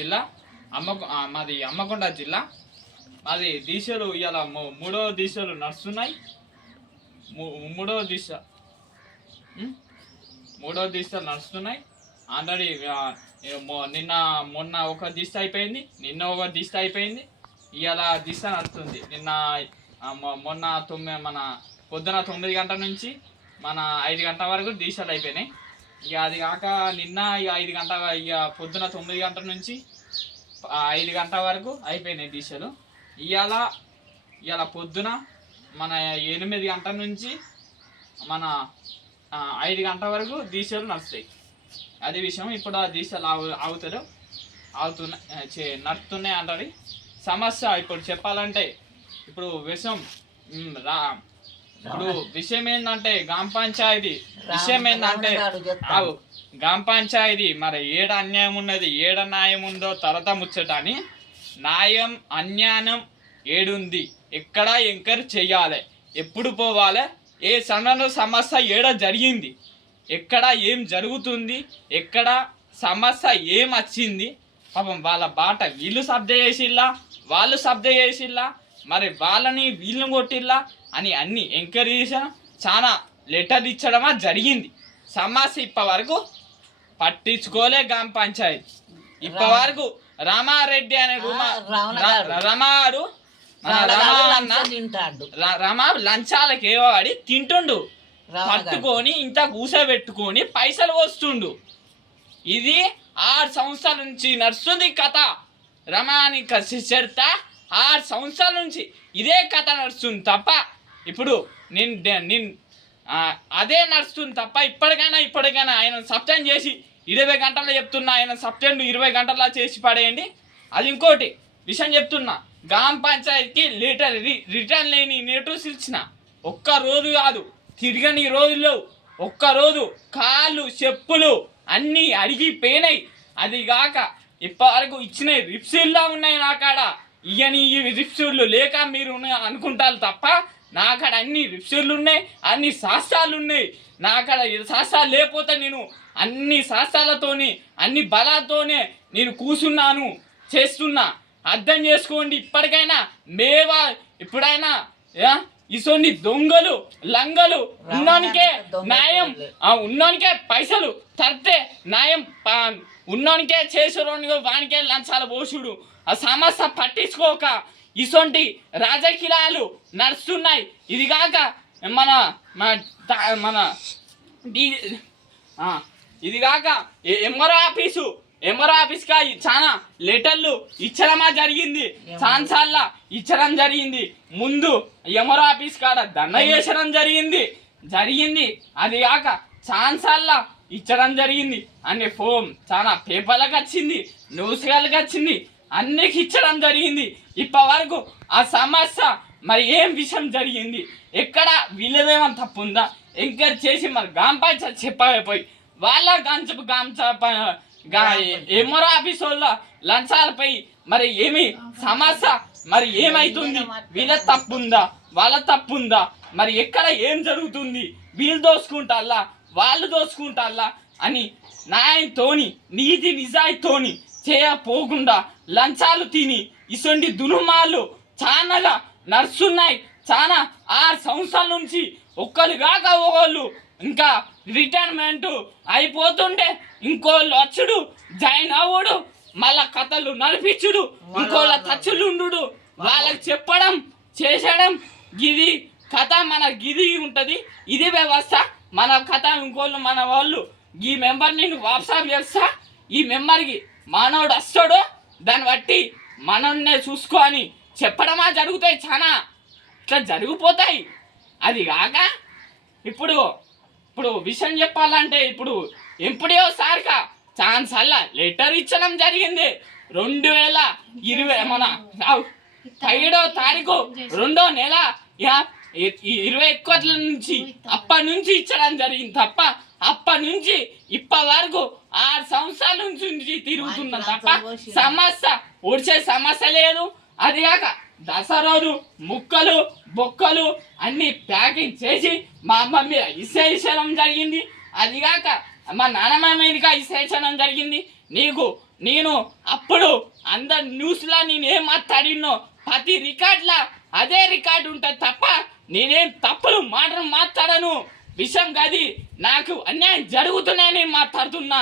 జిల్లా మాది హన్మకొండ జిల్లా. మాది దీక్షలు ఇవాళ మూడో దీక్షలు నడుస్తున్నాయి. మూడో దీక్షలు నడుస్తున్నాయి. ఆల్రెడీ మొన్న ఒక దీక్ష అయిపోయింది, నిన్న ఒక దీక్ష అయిపోయింది, ఇవాళ దీక్ష నడుస్తుంది. మొన్న మన పొద్దున 9 గంటల నుంచి మన 5 గంటల వరకు దీక్షలు అయిపోయినాయి. ఇక అది కాక నిన్న ఇక 5 గంటల ఇక పొద్దున 9 గంటల నుంచి 5 గంటల వరకు అయిపోయినాయి దీక్షలు. ఇవాళ పొద్దున మన 8 గంటల నుంచి మన 5 గంటల వరకు దీక్షలు నడుస్తాయి. అదే విషయం. ఇప్పుడు ఆ దీక్షలు నడుస్తున్నాయి అంటారు. సమస్య ఇప్పుడు చెప్పాలంటే ఇప్పుడు విషయం ఏంటంటే గ్రామ పంచాయతీ విషయం ఏంటంటే గ్రామ పంచాయతీ మరి ఏడ అన్యాయం ఉన్నది, ఏడ న్యాయం ఉందో తర్వాత ముచ్చట అని. న్యాయం అన్యాయం ఏడుంది, ఎక్కడ ఎంకర్ చెయ్యాలి, ఎప్పుడు పోవాలి, ఏ సమస్య ఏడ జరిగింది, ఎక్కడ ఏం జరుగుతుంది, ఎక్కడ సమస్య ఏం వచ్చింది, పాపం వాళ్ళ బాట వీళ్ళు శబ్ద చేసిల్లా, వాళ్ళు శబ్ద చేసిల్లా, మరి వాళ్ళని వీళ్ళని కొట్టిల్లా అని అన్ని ఎంక్వైరీ చేసిన చాలా లెటర్ ఇచ్చడమా జరిగింది. సమస్య ఇప్పటి వరకు పట్టించుకోలే గ్రామ పంచాయతీ. ఇప్పటి వరకు రామారెడ్డి అనే రమా లంచాలకు ఏవాడి తింటుండు, పట్టుకొని ఇంత కూసబెట్టుకొని పైసలు వస్తుండు. ఇది 6 సంవత్సరాల నుంచి నడుస్తుంది కథ. రమాని చరిత 6 సంవత్సరాల నుంచి ఇదే కథ నడుస్తుంది తప్ప ఇప్పుడు అదే నడుస్తుంది తప్ప ఇప్పటికైనా ఆయన సబ్స్టెండ్ చేసి 20 గంటల్లో చెప్తున్నా, ఆయన సబ్స్టెండ్ 20 గంటల్లో చేసి పడేయండి. అది ఇంకోటి విషయం చెప్తున్నా, గ్రామ పంచాయతీకి రిటర్న్ లేని నోటీస్ ఇచ్చిన ఒక్క రోజు కాదు, తిరగని రోజుల్లో ఒక్కరోజు కాళ్ళు చెప్పులు అన్నీ అడిగిపోయినాయి. అది కాక ఇప్పటివరకు ఇచ్చిన రిప్సీల్లా ఉన్నాయి నా కాడ. ఇవన్నీ ఈ రిప్సీళ్ళు లేక మీరు అనుకుంటారు తప్ప నా కాడ అన్ని రిప్సీళ్ళు ఉన్నాయి, అన్ని శాస్త్రాలు ఉన్నాయి. నా కాడ శాస్త్రాలు లేకపోతే నేను అన్ని శాస్త్రాలతోని అన్ని బలాతోనే నేను కూర్చున్నాను, చేస్తున్నా. అర్థం చేసుకోండి. ఇప్పటికైనా ఇప్పుడైనా ఇసోని దొంగలు లంగలు ఉన్నోనికే న్యాయం, ఉన్నోనికే పైసలు తడితే న్యాయం, ఉన్నోనికే చేసుడు వానికే లంచాల పోసుడు. ఆ సమస్య పట్టించుకోక ఇసొంటి రాజకీయాలు నడుస్తున్నాయి. ఇది కాక ఇది కాక ఎంఆర్ఓ ఆఫీస్గా చాలా లెటర్లు ఇచ్చడమా జరిగింది, ఛాన్సాల్లా ఇచ్చడం జరిగింది. ముందు ఎంఆర్ఓ ఆఫీస్ కాడ దండ చేసడం జరిగింది. అది కాక ఛాన్సాల్లా ఇచ్చడం జరిగింది. అన్ని ఫోన్ చాలా పేపర్లకు వచ్చింది, న్యూస్లకు వచ్చింది, అన్నికి ఇచ్చడం జరిగింది. ఇప్పటి వరకు ఆ సమస్య మరి ఏం విషయం జరిగింది, ఎక్కడ వీళ్ళదేమో తప్పు ఉందా ఎంక్వైరీ చేసి మరి గ్రామ పంచాయతీ చెప్పకపోయి వాళ్ళ ఎంఆర్ఓ ఆఫీస్ వాళ్ళ లంచాలపై మరి ఏమి సమస్య మరి ఏమైతుంది, వీళ్ళ తప్పుందా వాళ్ళ తప్పుందా, మరి ఎక్కడ ఏం జరుగుతుంది, వీళ్ళు దోసుకుంటారా వాళ్ళు దోసుకుంటారా అని న్యాయంతోని నీతి నిజాయితీతోని చేయపోకుండా లంచాలు తిని ఇసొంటి దుర్మార్లు చాలా నడుస్తున్నాయి. చాలా 6 సంవత్సరాల నుంచి ఒక్కరు కాక ఒకళ్ళు ఇంకా రిటైర్మెంట్ అయిపోతుంటే ఇంకోళ్ళు వచ్చుడు, జాయిన్ అవ్వడు, మళ్ళా కథలు నడిపించుడు, ఇంకోళ్ళ తచ్చులుండు, వాళ్ళకి చెప్పడం చేసడం. గిది కథ మన గిది ఉంటుంది, ఇది వ్యవస్థ మన కథ. ఇంకోళ్ళు మన వాళ్ళు ఈ మెంబర్ని వాట్సాప్ చేస్తా, ఈ మెంబర్కి మనోడు వస్తాడు, దాన్ని బట్టి మనల్నే చూసుకో అని చెప్పడమా జరుగుతాయి. చాలా ఇట్లా జరిగిపోతాయి. అది కాక ఇప్పుడు విషయం చెప్పాలంటే ఇప్పుడు ఎంపీడీఓ సార్గా ఛాన్స్ అలా లెటర్ ఇచ్చడం జరిగింది. 2020 మన 7వ తారీఖు 2వ నెల 21 నుంచి అప్పటి నుంచి ఇచ్చడం జరిగింది తప్ప అప్పటి నుంచి ఇప్పటి వరకు 6 సంవత్సరాల నుంచి తిరుగుతున్నాం తప్ప సమస్య ఒడిచే సమస్య లేదు. అది కాక దసరాలు ముక్కలు బొక్కలు అన్ని ప్యాకింగ్ చేసి మా అమ్మ మీద ఇసేయడం జరిగింది. అది కాక మా నాన్నమ్మ మీదగా ఇసేయడం జరిగింది. నీకు నేను అప్పుడు అందరు న్యూస్లో నేనేం మాట్లాడినో ప్రతి రికార్డులా అదే రికార్డు ఉంటుంది తప్ప నేనేం తప్పులు మాటలు మాట్లాడను. విషయం గది నాకు అన్యాయం జరుగుతున్నాయని మాట్లాడుతున్నా.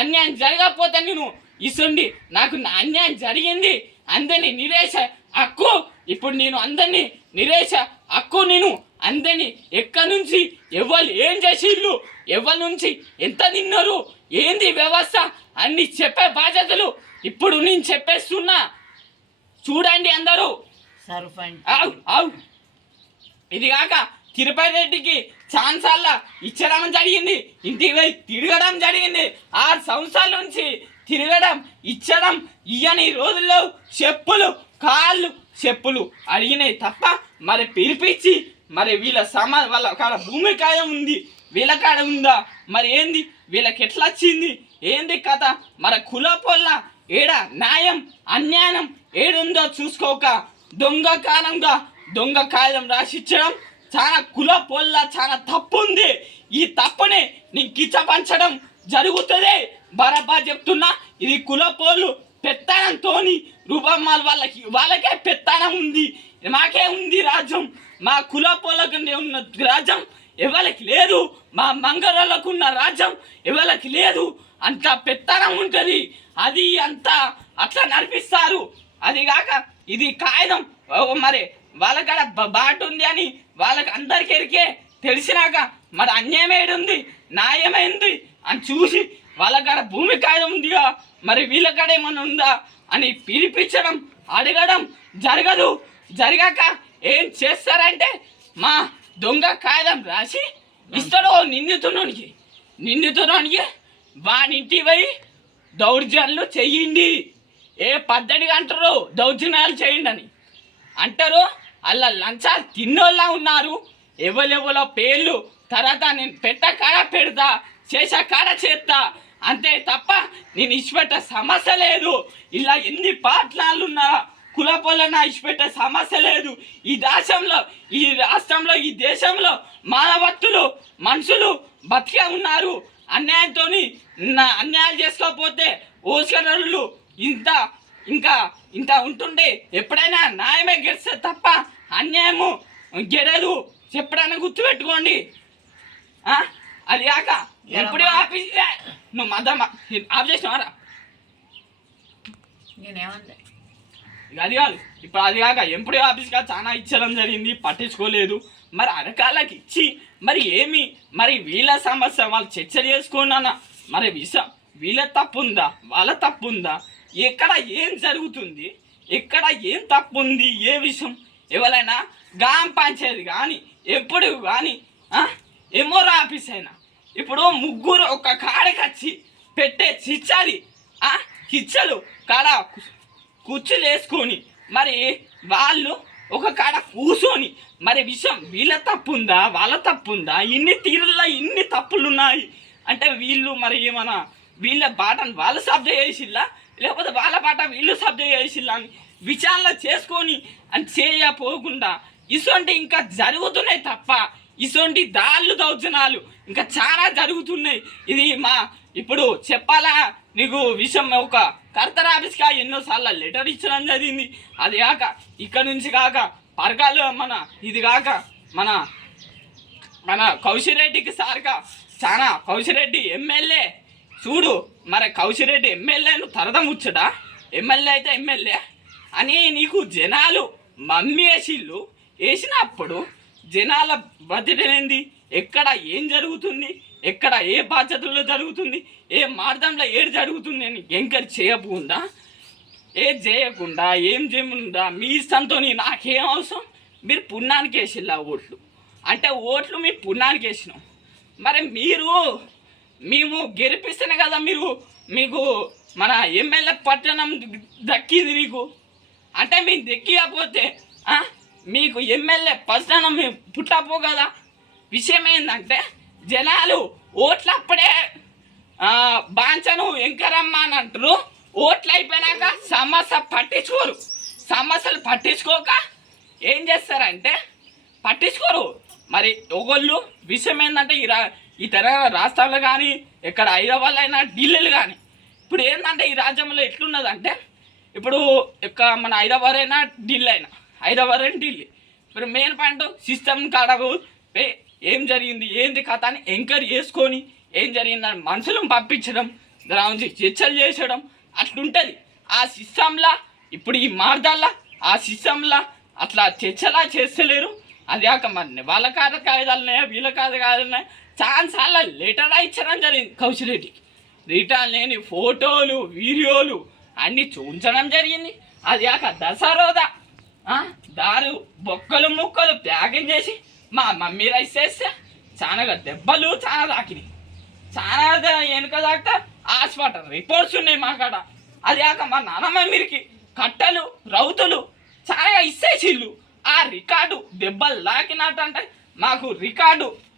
అన్యాయం జరగకపోతే నేను ఇసుండి నాకు అన్యాయం జరిగింది అందరినీ నిరేష హక్కు. ఇప్పుడు నేను అందరినీ నిరేష హక్కు. నేను అందరినీ ఎక్కడి నుంచి ఎవరు ఏం చేసిళ్ళు, ఎవరి నుంచి ఎంత తిన్నారు, ఏంది వ్యవస్థ అన్ని చెప్పే బాధ్యతలు ఇప్పుడు నేను చెప్పేస్తున్నా. చూడండి అందరూ. ఇది కాక తిరుపతి రెడ్డికి ఛాన్సాల ఇచ్చడం జరిగింది, ఇంటికి పోయి తిరగడం జరిగింది. 6 సంవత్సరాల నుంచి తిరగడం ఇచ్చడం ఇయ్యని రోజుల్లో కాళ్ళు చెప్పులు అడిగినాయి తప్ప మరి పిలిపించి మరి వీళ్ళ వాళ్ళ కాడ భూమి కాడ ఉంది, వీళ్ళ కాడ ఉందా, మరి ఏంది వీళ్ళకి ఎట్లా వచ్చింది, ఏంది కథ, మరి కులపోళ్ళ ఏడ న్యాయం అన్యాయం ఏడుందో చూసుకోక దొంగ కాలం రాసిచ్చడం చాలా కులపోళ్ళ చాలా తప్పు ఉంది. ఈ తప్పుని నేను కిచ్చపంచడం జరుగుతుంది. బరాబర్ చెప్తున్నా, ఇది కులపోళ్ళు పెత్తనంతో రూపమ్మాల వాళ్ళకే పెత్తనం ఉంది, మాకే ఉంది రాజ్యం. మా కులపోళ్ళకు ఉన్న రాజ్యం ఎవరికి లేదు, మా మంగళకు ఉన్న రాజ్యం ఎవరికి లేదు. అంత పెత్తనం ఉంటుంది, అది అంతా అట్లా నడిపిస్తారు. అది కాక ఇది కాగితం మరి వాళ్ళకాడ బాట ఉంది అని వాళ్ళకి అందరికి ఎరికే తెలిసినాక మరి అన్యాయం ఏడుంది న్యాయమైంది అని చూసి వాళ్ళకాడ భూమి కాగితం ఉందిగా మరి వీళ్ళకాడ ఏమన్నా ఉందా అని పిలిపించడం అడగడం జరగదు. జరగాక ఏం చేస్తారంటే మా దొంగ కాగితం రాసి ఇస్తాడు నిందితునికి వానింటి పోయి దౌర్జన్యాలు చెయ్యండి. ఏ పద్ధతిగా అంటారు దౌర్జన్యాలు చేయండి అని అంటారు. అలా లంచాలు తిన్నోళ్ళ ఉన్నారు, ఎవరెవరో పేర్లు తర్వాత నేను కాడ పెడతా, చేసా కాడ చేస్తా అంతే తప్ప నేను ఇచ్చిపెట్టే సమస్య లేదు. ఇలా ఎన్ని పాటలు ఉన్నా కులపోలన ఇచ్చిపెట్టే సమస్య లేదు. ఈ దేశంలో ఈ రాష్ట్రంలో ఈ దేశంలో మానవత్తులు మనుషులు బతికే ఉన్నారు. అన్యాయంతో అన్యాయాలు చేసుకోకపోతే ఓస్కరులు ఇంత ఉంటుండే. ఎప్పుడైనా న్యాయమే గెలిస్తే తప్ప అన్యాయము గెలదు, ఎప్పుడైనా గుర్తుపెట్టుకోండి. అది కాక ఎప్పుడు ఆఫీస్ నువ్వు ఆఫ్ చేసినావారా? అది కాదు ఇప్పుడు అది కాక ఎప్పుడు ఆఫీస్గా చాలా ఇచ్చడం జరిగింది, పట్టించుకోలేదు. మరి అరకాలకి ఇచ్చి మరి ఏమి మరి వీళ్ళ సమస్య వాళ్ళు చర్చ చేసుకున్నా మరి విషయం వీళ్ళ తప్పు ఉందా వాళ్ళ తప్పు ఉందా, ఎక్కడ ఏం జరుగుతుంది, ఎక్కడ ఏం తప్పు ఉంది, ఏ విషయం ఎవరైనా గ్రామ పంచాయతీ కానీ ఎప్పుడు కానీ ఎమోరా ఆఫీస్ అయినా ఇప్పుడు ముగ్గురు ఒక కాడకి వచ్చి పెట్టే కిచ్చలు కాడ కుర్చీలు వేసుకొని మరి వాళ్ళు ఒక కాడ కూర్చొని మరి విషయం వీళ్ళ తప్పు ఉందా వాళ్ళ తప్పు ఉందా, ఇన్ని తీరుల్లో ఇన్ని తప్పులు ఉన్నాయి అంటే వీళ్ళు మరి ఏమన్నా వీళ్ళ బాటను వాళ్ళు సబ్జెక్ట్ చేసిల్లా లేకపోతే వాళ్ళ బాట వీళ్ళు సబ్జెక్ట్ చేసిల్లా అని విచారణ చేసుకొని అని చేయపోకుండా ఇటువంటి ఇంకా జరుగుతున్నాయి తప్ప ఇటువంటి దౌర్జన్యాలు ఇంకా చాలా జరుగుతున్నాయి. ఇది ఇప్పుడు చెప్పాలా నీకు విషయం ఒక కర్తర్ ఆఫీస్గా ఎన్నోసార్లు లెటర్ ఇచ్చడం జరిగింది. అది కాక ఇక్కడ నుంచి కాక పరకాలు ఇది కాక మన కౌశిరెడ్డికి సార్గా చాలా కౌశిరెడ్డి ఎమ్మెల్యే చూడు మరి కౌశిరెడ్డి ఎమ్మెల్యేను తరద ముచ్చడా, ఎమ్మెల్యే అయితే ఎమ్మెల్యే అని నీకు జనాలు వేసినప్పుడు జనాల బడ్జెట్ ఎక్కడ ఏం జరుగుతుంది, ఎక్కడ ఏ బాధ్యతల్లో జరుగుతుంది, ఏ మార్గంలో ఏడు జరుగుతుంది అని ఎంకరేజ్ చేయకుండా చేయకుండా ఏం చేయకుండా మీ ఇష్టంతో నాకేం అవసరం, మీరు పుణ్యానికి వేసిల్లా ఓట్లు అంటే ఓట్లు మీ పుణ్యానికి వేసినాం. మరి మేము గెలిపిస్తేనే కదా మీకు మన ఎమ్మెల్యే పట్టణం దక్కింది. నీకు అంటే మీకు దక్కిపోతే మీకు ఎమ్మెల్యే పట్టణం పుట్టపో కదా. విషయం ఏంటంటే జనాలు ఓట్లు అప్పుడే బాంచను ఎంకరమ్మ అని అంటారు, ఓట్లు అయిపోయినాక సమస్యలు పట్టించుకోక ఏం చేస్తారంటే పట్టించుకోరు. మరి ఒకళ్ళు విషయం ఏంటంటే ఈ తెలంగాణ రాష్ట్రాల్లో కానీ ఇక్కడ హైదరాబాద్లో అయినా ఢిల్లీలు కానీ ఇప్పుడు ఏంటంటే ఈ రాజ్యంలో ఎట్లున్నదంటే ఇప్పుడు మన హైదరాబాద్ అయినా ఢిల్లీ అయినా హైదరాబాద్ అయినా ఢిల్లీ ఇప్పుడు మెయిన్ పాయింట్ సిస్టమ్ కాడ ఏం జరిగింది ఏంది కథ అని ఎంక్వైరీ చేసుకొని ఏం జరిగిందని మనుషులను పంపించడం దాని గురించి చర్చలు చేసడం అట్లుంటుంది ఆ సిస్టంలా. ఇప్పుడు ఈ మార్గాల్లో ఆ సిస్టంలా అట్లా చర్చలా చేస్తలేరు. అది కాక మరి వాళ్ళ కాగితాలు ఉన్నాయా వీళ్ళ కాగితాలు ఉన్నాయా చాలాసార్లు లెటర్ ఇచ్చడం జరిగింది కౌశల్ రెడ్డికి. రిటర్న్ లేని ఫోటోలు వీడియోలు అన్నీ చూపించడం జరిగింది. అది కాక దసరోదా దారు బొక్కలు ముక్కలు ప్యాకింగ్ చేసి మా మమ్మీ రైస్ చేస్తే చాలా దెబ్బలు చాలా తాకినాయి. చాలా వెనుక దాకా హాస్పిటల్ రిపోర్ట్స్ ఉన్నాయి మా కాడ. అది కాక మా నాన్నమ్మ మీరికి కట్టలు రౌతులు చాలా ఇచ్చేసిళ్ళు. ఆ రికార్డు దెబ్బలు లాకినట్టు అంటే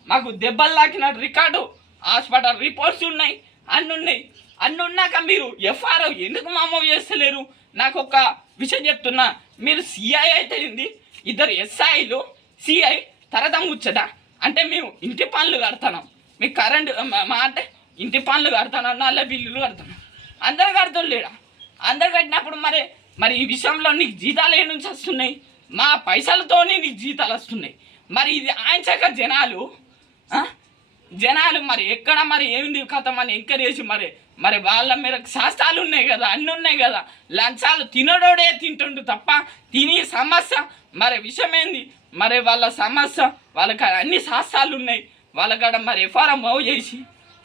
మాకు దెబ్బలు లాకినట్టు రికార్డు హాస్పిటల్ రిపోర్ట్స్ ఉన్నాయి, అన్నీ ఉన్నాక మీరు ఎఫ్ఆర్ఓ ఎందుకు మామూలు చేస్తలేరు? నాకు ఒక విషయం చెప్తున్నా, మీరు సిఐ అయితే ఏంది, ఇద్దరు ఎస్ఐలు సిఐ తర్వాత ముచ్చట అంటే మేము ఇంటి పనులు కడతాం, మీకు కరెంటు మా అంటే ఇంటి పనులు కడతాను, నల్ల బిల్లులు కడతాను, అందరు కడతాం లేడా? అందరు కట్టినప్పుడు మరి ఈ విషయంలో నీకు జీతాలు ఏ నుంచి వస్తున్నాయి? మా పైసలతోనే నీకు జీతాలు వస్తున్నాయి. మరి ఇది ఆయించాక జనాలు మరి ఎక్కడ మరి ఏంది కథ అని ఎంకరేజ్ చేసి మరి వాళ్ళ మీద శాస్త్రాలు ఉన్నాయి కదా, అన్నీ ఉన్నాయి కదా. లంచాలు తినడోడే తింటుండు తప్ప తిని సమస్య మరి విషయం ఏంది? మరి వాళ్ళ సమస్య వాళ్ళకి అన్ని శాస్త్రాలు ఉన్నాయి. వాళ్ళకాడ మరి ఎఫ్ఆర్ఎం మూవ్ చేసి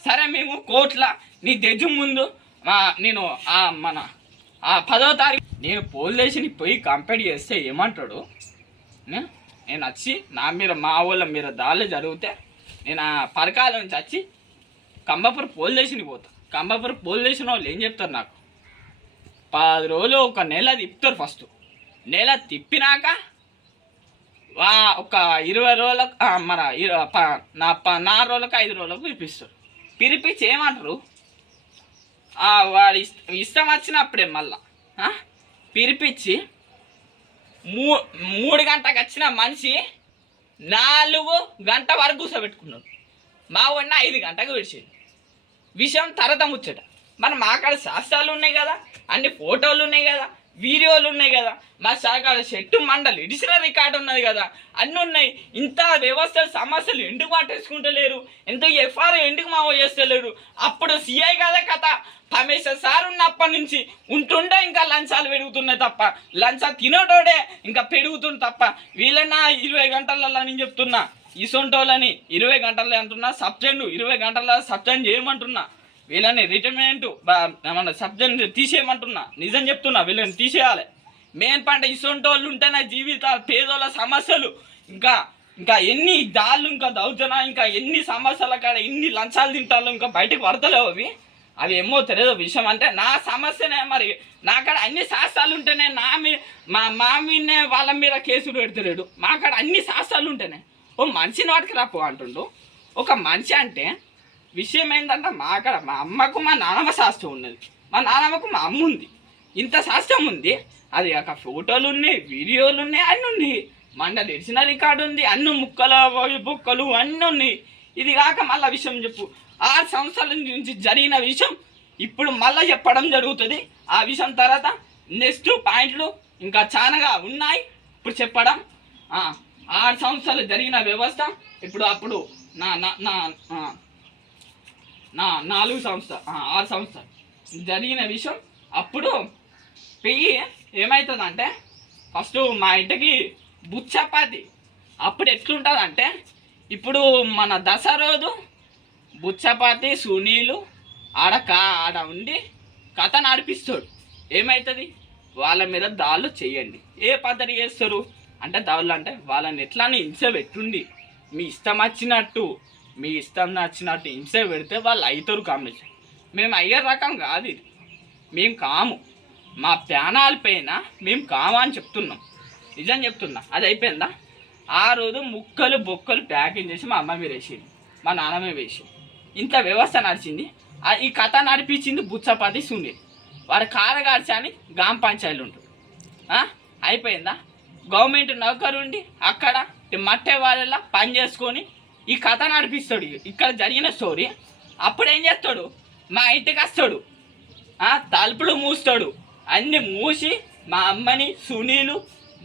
సరే మేము కోర్టుల నీ జడ్జి ముందు నేను మన 10వ తారీఖు నేను పోలీస్ స్టేషన్కి పోయి కంప్లైంట్ చేస్తే ఏమంటాడు? నేను వచ్చి మా వాళ్ళ మీద దాడులు జరిగితే నేను పరకాల నుంచి వచ్చి కంబాపూర్ పోలీస్ స్టేషన్కి పోతాను. కంబాపూర్ పోలీస్ స్టేషన్ వాళ్ళు ఏం చెప్తారు, నాకు 10 రోజులు ఒక నెల తిప్పుతారు. ఫస్ట్ నెల తిప్పినాక ఒక 20 రోజులకు మన 4 రోజులకు 5 రోజులకు పిలిపిస్తారు. పిలిపించి ఏమంటారు, వాడు ఇష్టం వచ్చినప్పుడే మళ్ళా పిలిపించి 3 గంటలకు వచ్చిన మనిషి 4 గంటల వరకు కూర్చోబెట్టుకున్నాడు. మా వాడిని 5 గంటలకు విడిచేది. విషయం తర్వాత ముచ్చట. మరి మా కాడ శాస్త్రాలు ఉన్నాయి కదా, అన్ని ఫోటోలు ఉన్నాయి కదా, వీడియోలు ఉన్నాయి కదా, మా సహకార చెట్టు మండలి ఇడిసిన రికార్డు ఉన్నది కదా, అన్నీ ఉన్నాయి. ఇంత వ్యవస్థ సమస్యలు ఎందుకు పట్టేసుకుంటలేరు? ఎందుకు ఎఫ్ఆర్ ఎందుకు మావో చేస్తలేరు? అప్పుడు సిఐ కదా కథ పరమేశ్వర్ సార్ ఉన్నప్పటి నుంచి ఉంటుండే ఇంకా లంచాలు పెరుగుతున్నాయి తప్ప, లంచా తినటోడే ఇంకా పెరుగుతుంది తప్ప. వీళ్ళన్నా 20 గంటలలో నేను చెప్తున్నా, ఇసొంటోళ్ళని 20 గంటలే అంటున్నా, సబ్జెక్టు 20 గంటల సబ్జెక్ట్ చేయమంటున్నా, వీళ్ళని రిటైర్మెంట్ మన సబ్జెక్ట్ తీసేయమంటున్నా. నిజం చెప్తున్నా, వీళ్ళని తీసేయాలి. మెయిన్ పంట ఇసొంటోళ్ళు ఉంటేనే జీవితాలు పేదోళ్ళ సమస్యలు ఇంకా ఎన్ని దాళ్ళు ఇంకా దౌర్జన ఇంకా ఎన్ని సమస్యల కాడ ఎన్ని లంచాలు తింటాలో ఇంకా బయటకు పడతలేవు. అవి ఏమో తెలియదు విషయం. అంటే నా సమస్యనే మరి నా కాడ అన్ని శాస్త్రాలు ఉంటేనే మా మీదనే వాళ్ళ మీద కేసులు పెడతలేడు. మా కాడ అన్ని శాస్త్రాలు ఉంటేనే ఓ మనిషిని వాటికి రాపో అంటుండు. ఒక మనిషి అంటే విషయం ఏంటంటే మా అమ్మకు మా నాన్నమ్మ శాస్త్రం ఉన్నది, మా నాన్నమ్మకు మా అమ్మ ఉంది, ఇంత శాస్త్రం ఉంది. అది కాక ఫోటోలు ఉన్నాయి, వీడియోలు ఉన్నాయి, అన్నీ ఉన్నాయి. మండలి ఇడిచిన రికార్డు ఉంది, అన్ని బుక్కలు అన్నీ ఉన్నాయి. ఇది కాక మళ్ళీ విషయం చెప్పు, 6 సంవత్సరాల నుంచి జరిగిన విషయం ఇప్పుడు మళ్ళీ చెప్పడం జరుగుతుంది. ఆ విషయం తర్వాత నెక్స్ట్ పాయింట్లు ఇంకా చాలాగా ఉన్నాయి ఇప్పుడు చెప్పడం. 6 సంవత్సరాలు జరిగిన వ్యవస్థ ఇప్పుడు అప్పుడు నా 4 సంవత్సరాలు 6 సంవత్సరాలు జరిగిన విషయం అప్పుడు పెయ్యి ఏమవుతుందంటే ఫస్ట్ మా ఇంటికి బుచ్చపాతి అప్పుడు ఎట్లుంటుందంటే ఇప్పుడు మన దసరా రోజు బుచ్చపాతి సునీలు ఆడ ఉండి కథ నడిపిస్తాడు. ఏమవుతుంది, వాళ్ళ మీద దాళ్ళు చేయండి. ఏ పద్ధతి చేస్తారు అంటే దాళ్ళు అంటే వాళ్ళని ఎట్లానే హింస పెట్టుండి మీ ఇష్టం వచ్చినట్టు హింస పెడితే వాళ్ళు అవుతారు. కాంబినేషన్ మేము అయ్యే రకం కాదు ఇది, మేము కాము. మా ప్యానాల పైన మేము కామా అని చెప్తున్నాం, నిజం చెప్తున్నా. అది అయిపోయిందా? ఆ రోజు ముక్కలు బొక్కలు ప్యాకింగ్ చేసి మా అమ్మ మీద వేసింది, మా నాన్నమ్మ వేసి ఇంత వ్యవస్థ నడిచింది. ఈ కథ నడిపించింది బుచ్చపాతి సునీల్. వారి కారగాడ్చి అని గ్రామ పంచాయతీలు ఉంటుంది. అయిపోయిందా? గవర్నమెంట్ నౌకరుండి అక్కడ మట్టే వాళ్ళ పని చేసుకొని ఈ కథ నడిపిస్తాడు. ఇక్కడ జరిగిన స్టోరీ అప్పుడు ఏం చేస్తాడు, మా ఇంటికి వస్తాడు. తలుపులు మూస్తాడు. అన్ని మూసి మా అమ్మని సునీలు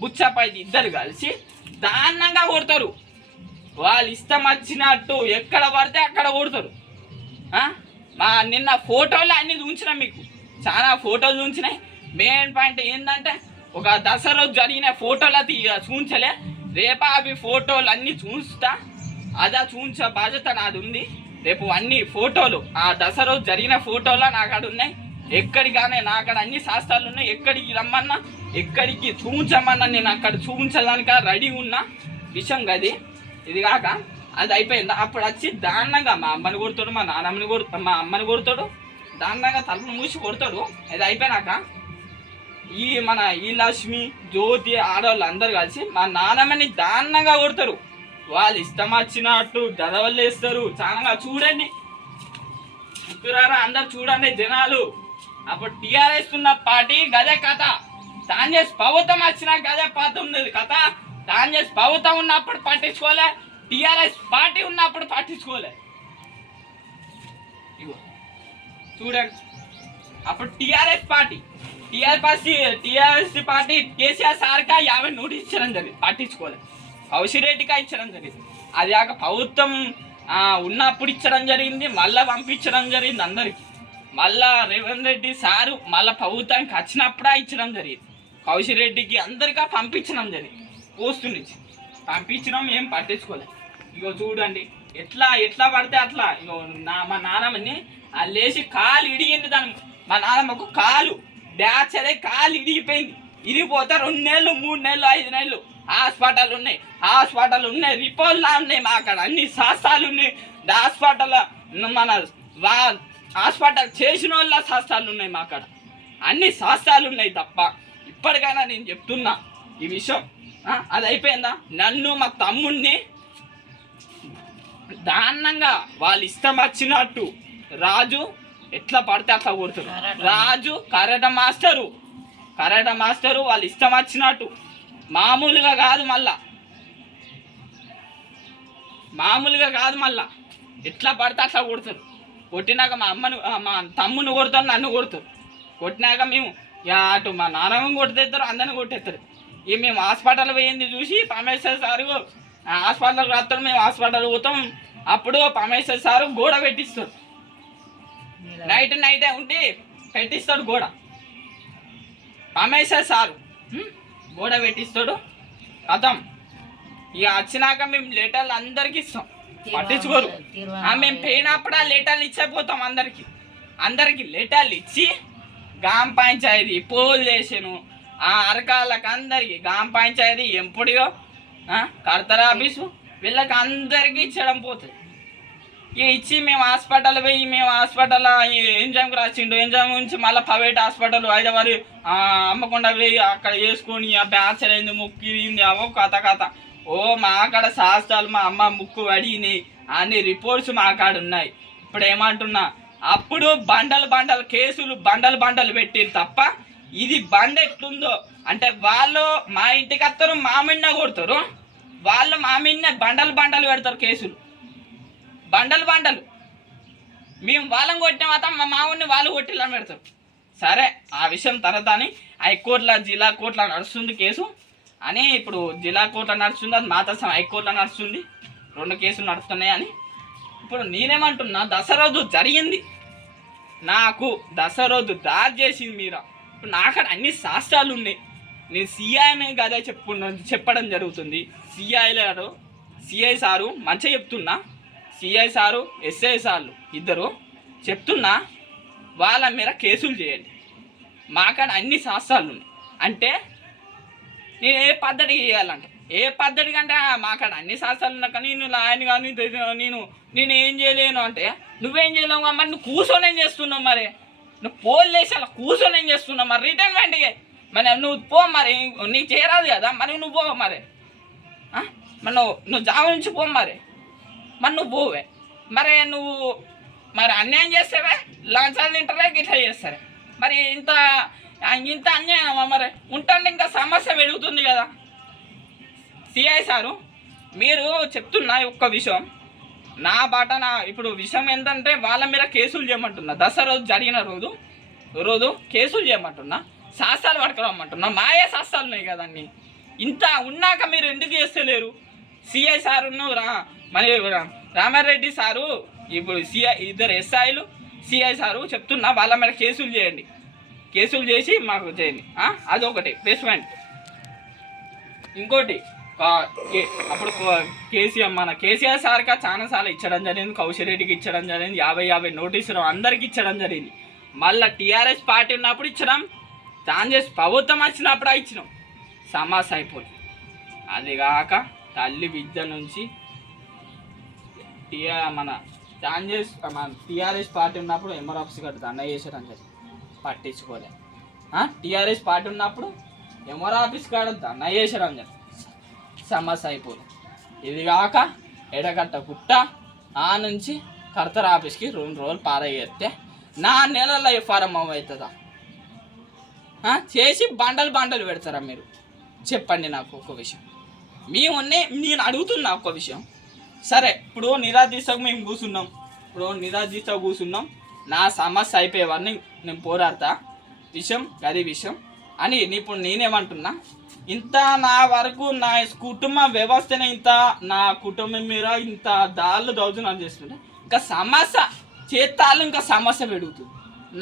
బుచ్చపై ఇద్దరు కలిసి దారుణంగా కొడతారు. వాళ్ళు ఇష్టం వచ్చినట్టు ఎక్కడ పడితే అక్కడ కొడతారు. మా నిన్న ఫోటోలు అన్నీ చూపించినా, మీకు చాలా ఫోటోలు చూపించినాయి. మెయిన్ పాయింట్ ఏంటంటే ఒక దసరా రోజు జరిగిన ఫోటోలు చూపించలే. రేపు అవి ఫోటోలు అన్నీ చూస్తా. అదా చూపించే బాధ్యత నాది ఉంది. రేపు అన్ని ఫోటోలు ఆ దసరా రోజు జరిగిన ఫోటోలు నా కాడ ఉన్నాయి. ఎక్కడిగానే నా అక్కడ అన్ని శాస్త్రాలు ఉన్నాయి. ఎక్కడికి రమ్మన్నా, ఎక్కడికి చూపించమన్నా నేను అక్కడ చూపించడానికి రెడీ ఉన్నా. విషయం గది. ఇది కాక అది అయిపోయింది. అప్పుడు వచ్చి దారుణంగా మా అమ్మని కొడతాడు, మా నాన్నమ్మని కొడతాడు, మా అమ్మని కొడతాడు, దారుణంగా తలుపులు మూసి కొడతాడు. అది అయిపోయినాక ఈ లక్ష్మి జ్యోతి ఆడవాళ్ళు అందరు కలిసి మా నాన్నమ్మని దారుణంగా కొడతారు. వాళ్ళు ఇష్టం వచ్చినట్టు గదవలు వేస్తారు. చాలా చూడండి, అందరు చూడండి జనాలు. అప్పుడు టీఆర్ఎస్ ఉన్న పార్టీ గదే కథ. కాంగ్రెస్ ప్రభుత్వం వచ్చినా గదే పాత ఉన్నది కథ. కాంగ్రెస్ ప్రభుత్వం ఉన్నప్పుడు పట్టించుకోలే, టీఆర్ఎస్ పార్టీ ఉన్నప్పుడు పట్టించుకోలే. చూడండి, అప్పుడు టీఆర్ఎస్ పార్టీ కేసీఆర్ సార్గా 50 నోటీస్ ఇచ్చడం జరిగింది, పట్టించుకోలేదు. కౌశిరెడ్డిగా ఇచ్చడం జరిగింది. అది కాక ప్రభుత్వం ఉన్నప్పుడు ఇచ్చడం జరిగింది, మళ్ళీ పంపించడం జరిగింది అందరికి. మళ్ళా రేవంత్ రెడ్డి సారు మళ్ళీ ప్రభుత్వానికి వచ్చినప్పుడే ఇచ్చడం జరిగింది. కౌశిరెడ్డికి అందరికీ పంపించడం జరిగింది. పోస్టు నుంచి పంపించడం ఏం పట్టించుకోలేదు. ఇగో చూడండి ఎట్లా పడితే అట్లా. ఇగో మా నాన్నమ్మని లేచి కాలు ఇడిగింది. దాని మా నాన్నమ్మకు కాలు డాచరే కాలు ఇరిగిపోయింది. ఇరిగిపోతే 2 నెలలు 3 నెలలు 5 నెలలు హాస్పిటల్ ఉన్నాయి, రిపోర్ట్లా ఉన్నాయి. మా అక్కడ అన్ని శాస్త్రాలు ఉన్నాయి. హాస్పిటల్ మన హాస్పిటల్ చేసిన వాళ్ళ శాస్త్రాలు ఉన్నాయి. మా అక్కడ అన్ని శాస్త్రాలు ఉన్నాయి తప్ప. ఇప్పటికైనా నేను చెప్తున్నా ఈ విషయం. అది అయిపోయిందా? నన్ను మా తమ్ముడిని దారుణంగా వాళ్ళు ఇష్టం వచ్చినట్టు రాజు ఎట్లా పడితే అట్లా కొడుతారు. రాజు కరాటే మాస్టరు వాళ్ళు ఇష్టం వచ్చినట్టు మామూలుగా కాదు మళ్ళా ఎట్లా పడితే అట్లా కొడతారు. కొట్టినాక మా తమ్ముని కొడతారు, నన్ను కొడతారు. కొట్టినాక మేము అటు మా నాన్నమ్మని కొట్టేస్తారు, అందరిని కొట్టేస్తారు. మేము హాస్పిటల్ పోయింది చూసి పరమేశ్వర్ సారు హాస్పిటల్కి రాస్తాడు. మేము హాస్పిటల్ పోతాం. అప్పుడు పరమేశ్వర్ సారు గోడ పెట్టిస్తాడు. నైట్ ఉండి పెట్టిస్తాడు గోడ. పరమేశ్వర్ సారు గోడ పెట్టిస్తాడు. కథం ఇక వచ్చినాక మేము లెటర్లు అందరికి ఇస్తాం, పట్టించుకోరు. మేము పోయినప్పుడు ఆ లెటర్లు ఇచ్చకపోతాం. అందరికి లెటర్లు ఇచ్చి గ్రామ పంచాయతీ పోల్ చేసాను. ఆ అరకాలకు అందరికి గ్రామ పంచాయతీ ఎంపుడియో కర్తర ఆఫీసు వీళ్ళకి అందరికీ ఇచ్చడం పోతుంది. ఇక ఇచ్చి మేము హాస్పిటల్ పోయి ఎంజామ్కి రాసిండు. ఎంజామ్ నుంచి మళ్ళీ ప్రైవేట్ హాస్పిటల్ హైదరాబాద్ అమ్మకుండా పోయి అక్కడ వేసుకొని ఆ బ్యాచర్ అయింది, ముక్కింది, అవో కథ. మా కాడ శాస్త్రాలు మా అమ్మ ముక్కు అడిగినాయి, అన్ని రిపోర్ట్స్ మా కాడ ఉన్నాయి. ఇప్పుడు ఏమంటున్నా, అప్పుడు బండలు కేసులు బండలు పెట్టిరు తప్ప ఇది బండ ఎట్లుందో అంటే వాళ్ళు మా ఇంటికి వస్తారు, మా మిన్న కొడతారు. వాళ్ళు మా మిన్న బండలు పెడతారు కేసులు, బండలు. మేము వాళ్ళని కొట్టిన మాత్రం మా మామూడిని వాళ్ళు కొట్టిల్లని పెడతారు. సరే, ఆ విషయం తర్వాత అని హైకోర్టులో జిల్లా కోర్టులో నడుస్తుంది కేసు అని. ఇప్పుడు జిల్లా కోర్టులో నడుస్తుంది, అది మాత్రం హైకోర్టులో నడుస్తుంది. 2 కేసులు నడుస్తున్నాయి అని. ఇప్పుడు నేనేమంటున్నా, దసరా రోజు జరిగింది, నాకు దసరా రోజు దాడి చేసింది మీరా. ఇప్పుడు నాకడ అన్ని శాస్త్రాలు ఉన్నాయి. నేను సిఐని కదా చెప్పడం జరుగుతుంది. సిఐ సారు మంచిగా చెప్తున్నా, సిఐ సారు ఎస్ఐ సార్లు ఇద్దరు చెప్తున్నా, వాళ్ళ మీద కేసులు చేయండి. మాకాడ అన్ని శాస్త్రాలు ఉన్నాయి. అంటే నేను ఏ పద్ధతికి చేయాలంటే ఏ పద్ధతి కంటే మాకాడ అన్ని శాస్త్రాలు ఉన్నా కానీ నేను లాయని కానీ నేను ఏం చేయలేను అంటే నువ్వేం చేయలేవు. మరి నువ్వు కూర్చొని ఏం చేస్తున్నావు? మరి నువ్వు పోల్ వేసి అలా కూర్చొని ఏం చేస్తున్నావు? మరి రిటైర్మెంట్కి మరి నువ్వు పో, మరి నీకు చేరాదు కదా, మరి నువ్వు పో. మరి నువ్వు జాబ్ నుంచి పో. మరి నువ్వు పోవే. మరి నువ్వు అన్యాయం చేస్తావే, లంచాలు తింటారే, గిట్లా చేస్తారే. మరి ఇంత అన్యాయమా? మరి ఉంటుంది, ఇంకా సమస్య పెరుగుతుంది కదా. సిఐ సారు మీరు చెప్తున్నా ఒక్క విషయం, ఇప్పుడు విషయం ఏంటంటే వాళ్ళ మీద కేసులు చేయమంటున్నా. దసరా రోజు జరిగిన రోజు రోజు కేసులు చేయమంటున్నా, శాస్త్రాలు పట్టుకురమ్మంటున్నా. మాయే శాస్త్రాలు ఉన్నాయి కదండి. ఇంత ఉన్నాక మీరు ఎందుకు చేస్తలేరు? సిఐ సారును మరి రామారెడ్డి సారు, ఇప్పుడు ఇద్దరు ఎస్ఐలు సిఐ సారు చెప్తున్నా, వాళ్ళ మీద కేసులు చేయండి, కేసులు చేసి మాకు చేయండి. అదొకటి ప్లస్ పాయింట్. ఇంకోటి అప్పుడు కేసీఆర్ సార్గా చాలాసార్లు ఇచ్చడం జరిగింది, కౌశిరెడ్డికి ఇచ్చడం జరిగింది, 50 నోటీసులు అందరికి ఇచ్చడం జరిగింది. మళ్ళీ టీఆర్ఎస్ పార్టీ ఉన్నప్పుడు ఇచ్చడం, కాంగ్రెస్ ప్రభుత్వం వచ్చినప్పుడు ఇచ్చినాం, సమాస్ అయిపోయింది. అది కాక తల్లి విద్య నుంచి మన టీఆర్ఎస్ పార్టీ ఉన్నప్పుడు ఎంఆర్ఆఫీస్ గట్టు దండ చేసారని చెప్పి పట్టించుకోలే. టీఆర్ఎస్ పార్టీ ఉన్నప్పుడు ఎంఆర్ఆఫీస్ కాడ దండ చేసారని చెప్పి సమస్య అయిపోలే. ఇది కాక ఎడగట్ట గుట్ట ఆ నుంచి కర్తర్ ఆఫీస్కి 2 రోజులు పారయ్యేస్తే నా నెలల్లో ఎఫ్ఆర్ఎం అవుతుందా? చేసి బండలు పెడతారా మీరు? చెప్పండి నాకు ఒక విషయం. నేను అడుగుతున్నా ఒక విషయం. సరే, ఇప్పుడు నిరాదీక్షకు మేము కూర్చున్నాం, నా సమస్య అయిపోయేవాడిని నేను పోరాడతా, గది విషయం అని ఇప్పుడు నేనేమంటున్నా, ఇంత నా వరకు నా కుటుంబ వ్యవస్థనే ఇంత, నా కుటుంబం మీద ఇంత దౌర్జన్యాలు చేస్తుంటే ఇంకా సమస్య చేస్తాలు, ఇంకా సమస్య పెరుగుతుంది.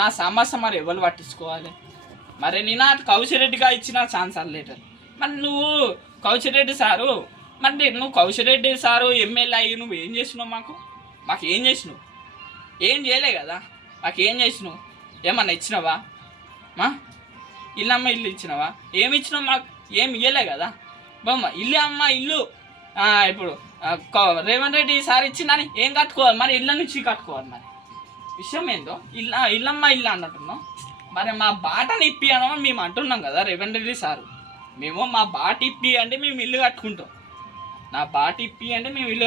నా సమస్య మరి ఎవరు పట్టించుకోవాలి? మరి నేను కౌశిరెడ్డిగా ఇచ్చిన ఛాన్సర్ లెటర్, మరి నువ్వు కౌశిరెడ్డి సారు, మరి నువ్వు కౌశిరెడ్డి సారు ఎమ్మెల్యే అయ్యి నువ్వు ఏం చేసినావు? మాకు ఏం చేసినావు? ఏం చేయలే కదా. మాకు ఏం చేసినావు? ఏమన్నా ఇచ్చినావా? ఇల్లమ్మ ఇల్లు ఇచ్చినావా? ఏమి ఇచ్చినావు? మాకు ఏమి ఇవ్వలే కదా. బొమ్మ ఇల్లు ఇప్పుడు రేవంత్ రెడ్డి సార్ ఇచ్చిందని ఏం కట్టుకోవాలి? మరి ఇళ్ళ నుంచి కట్టుకోవాలి. మరి విషయం ఏందో ఇల్లమ్మ ఇల్లు అన్నట్టున్నాం. మరి మా బాటని ఇప్పి అనమని మేము అంటున్నాం కదా రేవంత్ రెడ్డి సారు. మేము మా బాట ఇప్పి అంటే మేము ఇల్లు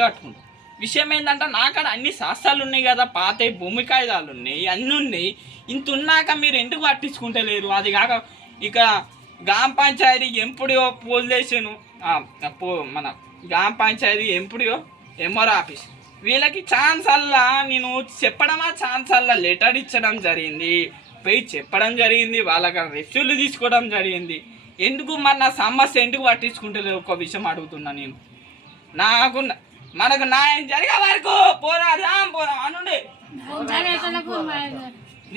కట్టుకుంటాం. విషయం ఏంటంటే నాకాడ అన్ని శాస్త్రాలు ఉన్నాయి కదా, పాత భూమి కాయిదాలు ఉన్నాయి, అన్నీ ఉన్నాయి. ఇంత ఉన్నాక మీరు ఎందుకు పట్టించుకుంటలేరు? అది కాక ఇక గ్రామ పంచాయతీ ఎంపుడియో పోలీసును మన గ్రామ పంచాయతీ ఎంపుడియో ఎంఆర్ ఆఫీస్ వీళ్ళకి ఛాన్సల్లా నేను ఛాన్సల్లా లెటర్ ఇచ్చడం జరిగింది, పోయి చెప్పడం జరిగింది, వాళ్ళకి రిఫ్యూలు తీసుకోవడం జరిగింది. ఎందుకు మరి నా సమస్య ఎందుకు పట్టించుకుంటలేదు? ఒక విషయం అడుగుతున్నా నేను. మనకు న్యాయం జరిగే వరకు పోరాడదాం అనుండి.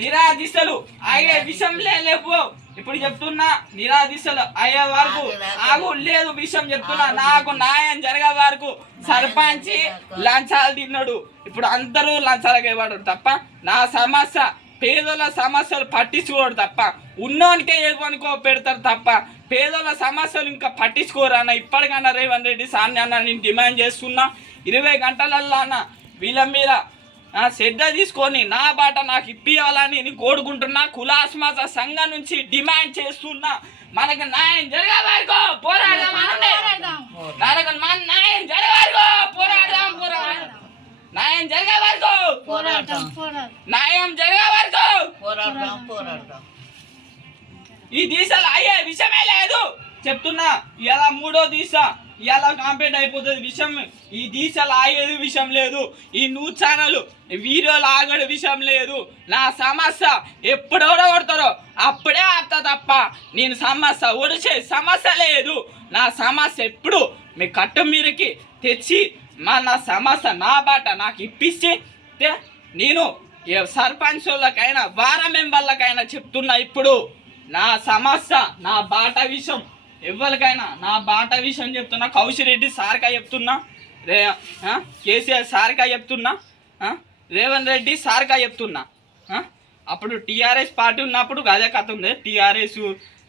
నిరాదిశలు అయ్యే విషయం లేవు. ఇప్పుడు చెప్తున్నా, నిరాదిశలు అయ్యే వరకు ఆగు లేదు విషయం చెప్తున్నా. నాకు న్యాయం జరిగే వరకు సర్పంచి లంచాలు తిన్నాడు, ఇప్పుడు అందరూ లంచాలకి ఇవ్వడు తప్ప నా సమస్య పేదల సమస్యలు పట్టించుకోడు తప్ప, ఉన్నోనికే ఏమనుకో పెడతారు తప్ప పేదల సమస్యలు ఇంకా పట్టించుకోరు అన్న. ఇప్పటికన్నా రేవంత్ రెడ్డి సార్ని అన్న నేను డిమాండ్ చేస్తున్నా, 20 గంటలల్లో అన్న వీళ్ళ మీద శ్రద్ధ తీసుకొని నా బాట నాకు ఇప్పియాలని నేను కోరుకుంటున్నా. కులాస్మాస సంఘం నుంచి డిమాండ్ చేస్తున్నా. మనకు న్యాయం జరిగే వరకు పోరాడదాం. ఈ దీసలు అయ్యే విషయమే లేదు చెప్తున్నా. ఇలా 3వ దీస ఇలా కంప్లీట్ అయిపోతుంది విషయం. ఈ దీసలు ఆగేది విషయం లేదు, ఈ న్యూస్ ఛానల్ వీడియోలు ఆగడు విషయం లేదు. నా సమస్య ఎప్పుడు కొడతారో అప్పుడే ఆపుతా తప్ప నేను సమస్య ఒడిచే సమస్య లేదు. నా సమస్య ఎప్పుడు మీ కట్టు మీదకి తెచ్చి నా సమస్య నా బాట నాకు ఇప్పిస్తే నేను సర్పంచ్ వాళ్ళకైనా వారా మెంబర్లకైనా చెప్తున్నా. ఇప్పుడు నా సమస్య నా బాట విషయం ఎవరికైనా నా బాట విషయం చెప్తున్నా. కౌశిరెడ్డి సార్గా చెప్తున్నా, కేసీఆర్ సార్గా చెప్తున్నా, రేవంత్ రెడ్డి సార్గా చెప్తున్నా. అప్పుడు టీఆర్ఎస్ పార్టీ ఉన్నప్పుడు అదే కథ ఉంది. టీఆర్ఎస్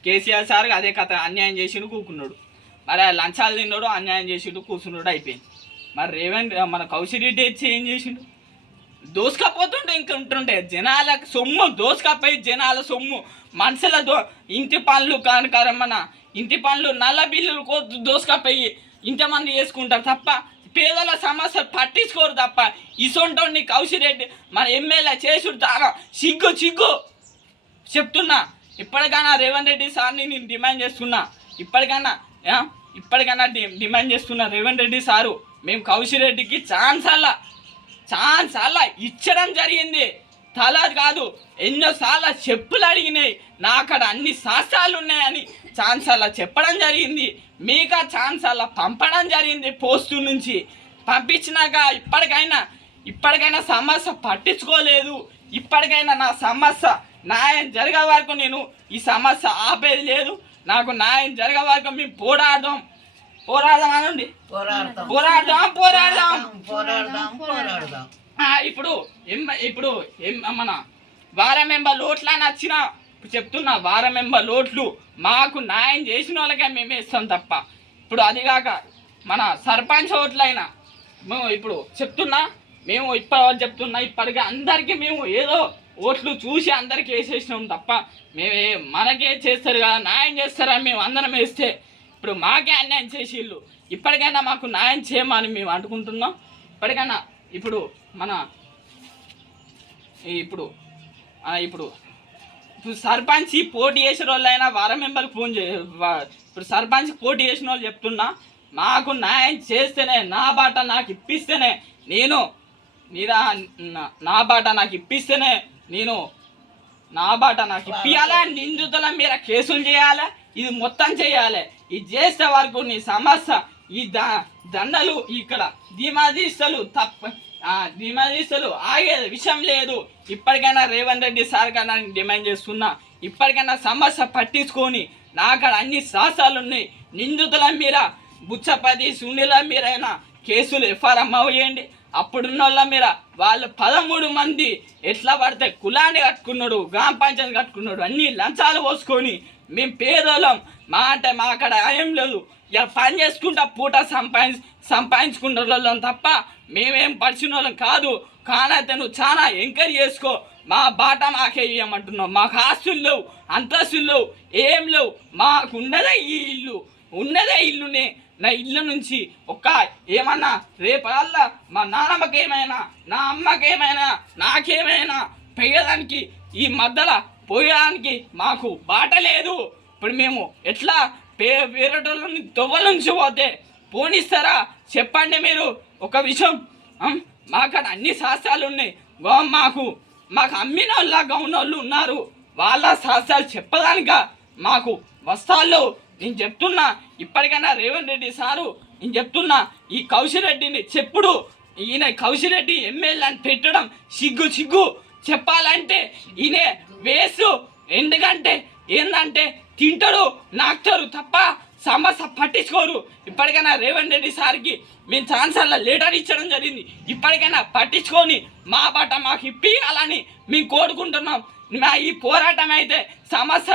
కేసీఆర్ సార్ అదే కథ, అన్యాయం చేసిండు కూకున్నాడు, మరి లంచాలు తిన్నాడు, అన్యాయం చేసిండు కూర్చున్నాడు, అయిపోయింది. మరి మన కౌశిరెడ్డి వచ్చి ఏం చేసిండు? దోసుకపోతుంటే ఇంక ఉంటుంటే జనాలకు సొమ్ము దోసుకపోయి జనాల సొమ్ము మనుషుల ఇంటి పనులు మన ఇంటి పనులు నల్ల బిల్లులు దోసుకపోయి ఇంతమంది చేసుకుంటారు తప్ప పేదల సమస్యలు పట్టించుకోరు తప్ప. ఇసొంటోని కౌశిరెడ్డి మన ఎమ్మెల్యే చేసుడు చాలా సిగ్గు చెప్తున్నా. ఇప్పటికైనా రేవంత్ రెడ్డి సార్ని నేను డిమాండ్ చేస్తున్నా. ఇప్పటికైనా డిమాండ్ చేస్తున్నా. రేవంత్ రెడ్డి సారు, మేము కౌశిరెడ్డికి ఛాన్స్ అలా ఇచ్చడం జరిగింది. తల కాదు ఎన్నోసార్లు చెప్పులు అడిగినాయి. నా అక్కడ అన్ని శాస్త్రాలు ఉన్నాయని ఛాన్సర్లా చెప్పడం జరిగింది. మీకు ఆ ఛాన్సర్లా పంపడం జరిగింది. పోస్టు నుంచి పంపించినాక ఇప్పటికైనా సమస్య పట్టించుకోలేదు. ఇప్పటికైనా నా సమస్య న్యాయం జరిగే వరకు నేను ఈ సమస్య ఆపేది లేదు. నాకు న్యాయం జరిగే వరకు మేము పోరాడదాం అనండి. పోరాడదాం. ఇప్పుడు మన వారం మెంబర్ లోట్లు అని వచ్చిన చెప్తున్నా, వారం మెంబర్ లోట్లు మాకు న్యాయం చేసిన వాళ్ళకే మేము వేస్తాం తప్ప. ఇప్పుడు అదిగాక మన సర్పంచ్ ఓట్లైనా మేము ఇప్పుడు చెప్తున్నా, మేము ఇప్పటికే అందరికీ మేము ఏదో ఓట్లు చూసి అందరికి వేసేసినాం తప్ప మేమే మనకే చేస్తారు కదా న్యాయం చేస్తారని మేము అందరం వేస్తే ఇప్పుడు మాకే అన్యాయం చేసిళ్ళు. ఇప్పటికైనా మాకు న్యాయం చేయమని మేము అనుకుంటున్నాం. ఇప్పటికైనా ఇప్పుడు ఇప్పుడు సర్పంచ్ పోటీ చేసిన వాళ్ళు అయినా వారం మెంబర్కి ఫోన్ ఇప్పుడు సర్పంచ్ పోటీ చేసిన వాళ్ళు చెప్తున్నా, మాకు న్యాయం చేస్తేనే నా బాట నాకు ఇప్పిస్తేనే నేను నా బాట నాకు ఇప్పియాలా. నిందితుల మీద కేసులు చేయాలి, ఇది మొత్తం చేయాలి. ఇది చేసే వరకు నీ సమస్య ఈ దండలు ఇక్కడ ధీమాదీస్తలు ఆగే విషయం లేదు. ఇప్పటికైనా రేవంత్ రెడ్డి సార్ కన్నా డిమాండ్ చేస్తున్నా, ఇప్పటికైనా సమస్య పట్టించుకొని నాక్కడ అన్ని శాస్త్రాలు ఉన్నాయి. నిందితుల మీద బుచ్చపతి సునీల మీరైనా కేసులు ఎఫ్ఐఆర్ అమ్మవేయండి. అప్పుడున్న వాళ్ళ మీద వాళ్ళు 13 మంది ఎట్లా పడితే కులాన్ని కట్టుకున్నాడు, గ్రామ పంచాయతీ కట్టుకున్నాడు, అన్ని లంచాలు పోసుకొని మేము పేదోళ్ళం. మా అక్కడ ఏం లేదు, ఇక పని చేసుకుంటా పూట సంపాదించుకున్న వాళ్ళం తప్ప మేమేం పరిచిన వాళ్ళం కాదు. కానైతే నువ్వు చాలా ఎంకరేజ్ చేసుకో, మా బాట మాకే ఇవ్వమంటున్నావు. మాకు ఆస్తులు లేవు, అంతస్తులు లేవు, ఏం లేవు. మాకు ఉన్నదే ఈ ఇల్లు, ఇల్లునే. నా ఇళ్ళ నుంచి ఏమన్నా రేపల్లా మా నాన్నమ్మకేమైనా, నా అమ్మకేమైనా, నాకేమైనా పోయేదానికి ఈ మధ్యలో పోయేదానికి మాకు బాట లేదు. ఇప్పుడు మేము ఎట్లా వేరేటోళ్ళని తొవ్వల నుంచి పోతే పోనిస్తారా చెప్పండి మీరు. ఒక విషయం, మాకు అన్ని శాస్త్రాలు ఉన్నాయి. మాకు అమ్మిన వాళ్ళ గౌనోళ్ళు ఉన్నారు, వాళ్ళ శాస్త్రాలు చెప్పదానిక మాకు వస్తాళ్ళు. నేను చెప్తున్నా, ఇప్పటికైనా రేవంత్ రెడ్డి సారు నేను చెప్తున్నా, ఈ కౌశిరెడ్డిని చెప్పుడు, ఈయన కౌశిరెడ్డి ఎమ్మెల్యే అని పెట్టడం సిగ్గు చెప్పాలంటే ఈయన వేసు. ఎందుకంటే ఏంటంటే తింటారు, నాకుతారు తప్ప సమస్య పట్టించుకోరు. ఇప్పటికైనా రేవంత్ రెడ్డి సార్కి మేము ఛాన్సర్లో లెటర్ ఇచ్చడం జరిగింది. ఇప్పటికైనా పట్టించుకొని మా బాట మాకు ఇప్పియాలని మేము కోరుకుంటున్నాం. నా ఈ పోరాటం అయితే సమస్య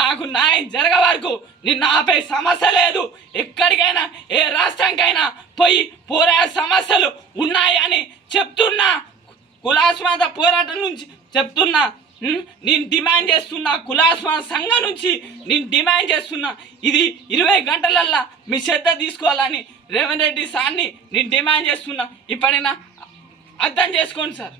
నాకు న్యాయం జరగ వరకు నిన్న ఆపే సమస్య లేదు. ఎక్కడికైనా ఏ రాష్ట్రానికైనా పోయి పోరాడే సమస్యలు ఉన్నాయని చెప్తున్నా. కులాస్వాద పోరాటం నుంచి చెప్తున్నా, నేను డిమాండ్ చేస్తున్నా. కులాస్వాద సంఘం నుంచి నేను డిమాండ్ చేస్తున్నా, ఇది 20 గంటలల్లా మీ శ్రద్ధ తీసుకోవాలని రేవంత్ రెడ్డి సార్ని నేను డిమాండ్ చేస్తున్నా. ఇప్పుడైనా అర్థం చేసుకోండి సార్.